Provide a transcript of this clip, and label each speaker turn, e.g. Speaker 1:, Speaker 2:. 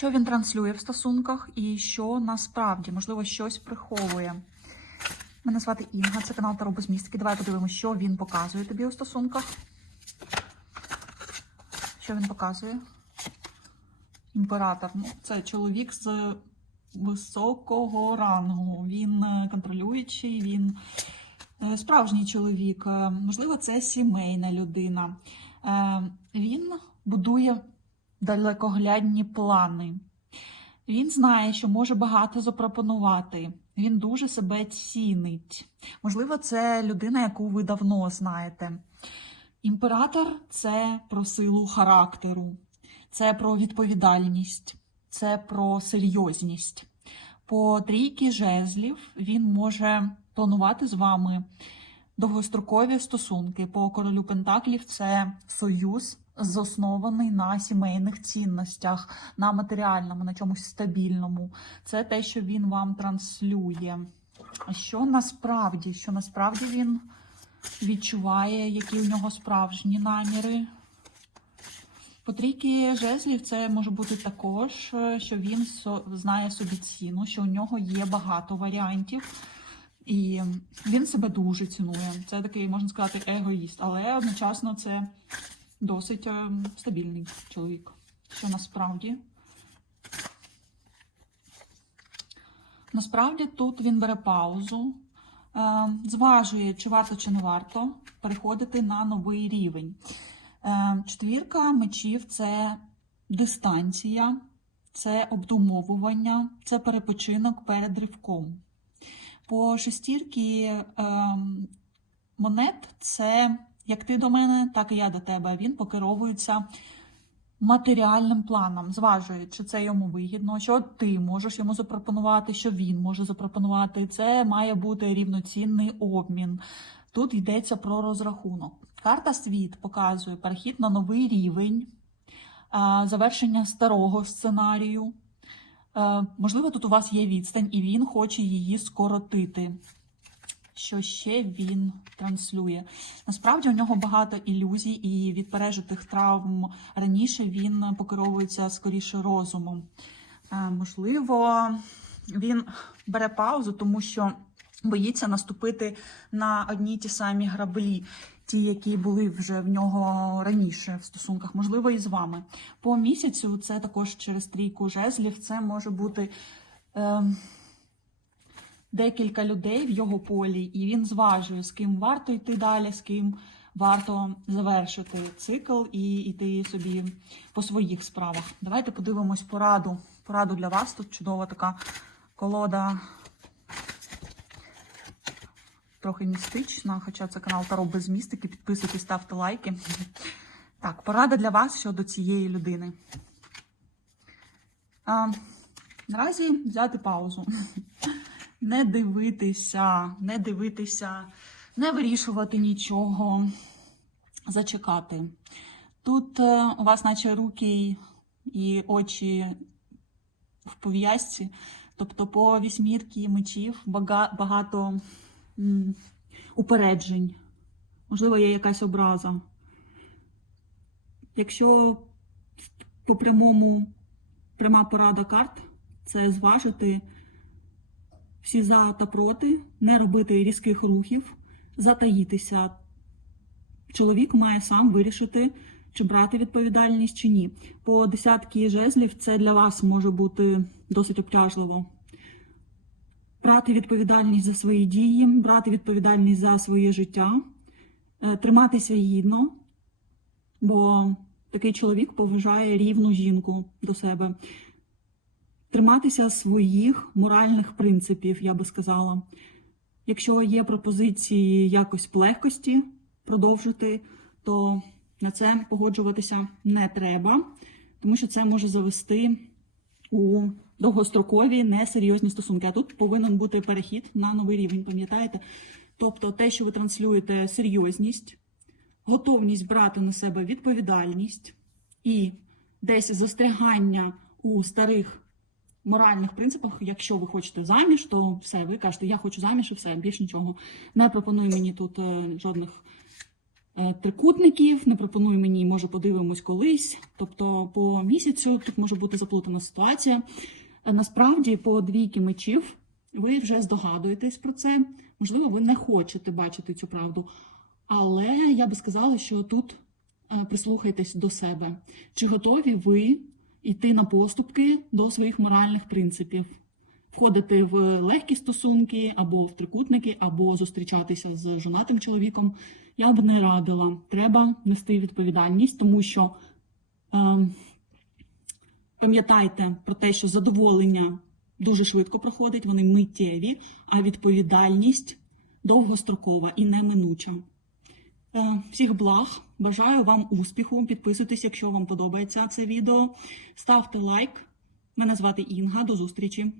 Speaker 1: Що він транслює в стосунках і що насправді, можливо, щось приховує. Мене звати Інга, це канал Таро без містики. Давай подивимося, що він показує тобі у стосунках. Що він показує? Імператор. Ну, це чоловік з високого рангу. Він е, контролюючий, він е, справжній чоловік. Е, Можливо, це сімейна людина. Він будує далекоглядні плани. Він знає, що може багато запропонувати. Він дуже себе цінить. Можливо, це людина, яку ви давно знаєте. Імператор це про силу характеру, це про відповідальність, це про серйозність. По трійки жезлів він може планувати з вами довгострокові стосунки. По королю Пентаклів це союз, заснований на сімейних цінностях, на матеріальному, на чомусь стабільному. Це те, що він вам транслює. Що насправді? Що насправді він відчуває, які у нього справжні наміри? По трійки жезлів це може бути також, е, що він знає собі ціну, що у нього є багато варіантів, і він себе дуже цінує. Це такий, можна сказати, егоїст, але одночасно це досить е, стабільний чоловік. Що насправді? Насправді тут він бере паузу, е, зважує, чи варто чи не варто переходити на новий рівень. Е, Четвірка мечів це дистанція, це обдумовування, це перепочинок перед ривком. По шестірки ем, монет це як ти до мене, так і я до тебе. Він покеровується матеріальним планом, зважує, чи це йому вигідно, що ти можеш йому запропонувати, що він може запропонувати. Це має бути рівноцінний обмін. Тут йдеться про розрахунок. Карта світ показує перехід на новий рівень, завершення старого сценарію. Е, Можливо, тут у вас є відстань, і він хоче її скоротити. Що ще він транслює? Насправді у нього багато ілюзій, і від пережитих травм раніше він покеровується скоріше розумом. Е, Можливо, він бере паузу, тому що боїться наступити на одні ті самі граблі, ті, які були вже в нього раніше в стосунках, можливо, і з вами. По місяцю це також через трійку жезлів. Це може бути. Е, Декілька людей в його полі, і він зважує, з ким варто йти далі, з ким варто завершити цикл і йти собі по своїх справах. Давайте подивимось пораду. Пораду для вас. Тут чудова така колода трохи містична, хоча це канал Таро без містики. Підписуйтесь, ставте лайки. Так, порада для вас щодо цієї людини. А, наразі взяти паузу. Не дивитися, не дивитися, не вирішувати нічого, зачекати. Тут е, у вас, наче руки і очі в пов'язці, тобто по вісьмірки мечів багато упереджень. Можливо, є якась образа. Якщо по прямому пряма порада карт це зважити всі за та проти, не робити різких рухів, затаїтися. Чоловік має сам вирішити, чи брати відповідальність, чи ні. По десятки жезлів це для вас може бути досить обтяжливо. Брати відповідальність за свої дії, брати відповідальність за своє життя, е, триматися гідно, бо такий чоловік поважає рівну жінку до себе триматися своїх моральних принципів, я би сказала. Якщо є пропозиції якось в легкості продовжити, то на це погоджуватися не треба, тому що це може завести у довгострокові несерйозні стосунки. А тут повинен бути перехід на новий рівень, пам'ятаєте? Тобто те, що ви транслюєте серйозність, готовність брати на себе відповідальність і десь застрягання у старих моральних принципах, якщо ви хочете заміж, то все, ви кажете, я хочу заміж і все, більш нічого. Не пропонуй мені тут е, жодних е, трикутників. Не пропонуй мені, може, подивимось колись. Тобто, по місяцю тут може бути заплутана ситуація. Е, Насправді, по двійки мечів ви вже здогадуєтесь про це. Можливо, ви не хочете бачити цю правду. Але я би сказала, що тут прислухайтесь до себе. Чи готові ви йти на поступки до своїх моральних принципів? Входити в легкі стосунки або в трикутники, або зустрічатися з жонатим чоловіком, я б не радила. Треба нести відповідальність, тому що е, пам'ятайте про те, що задоволення дуже швидко проходить, вони миттєві, а відповідальність довгострокова і неминуча. Е, Всіх благ, бажаю вам успіху. Підписуйтесь, якщо вам подобається це відео. Ставте лайк. Мене звати Інга. До зустрічі.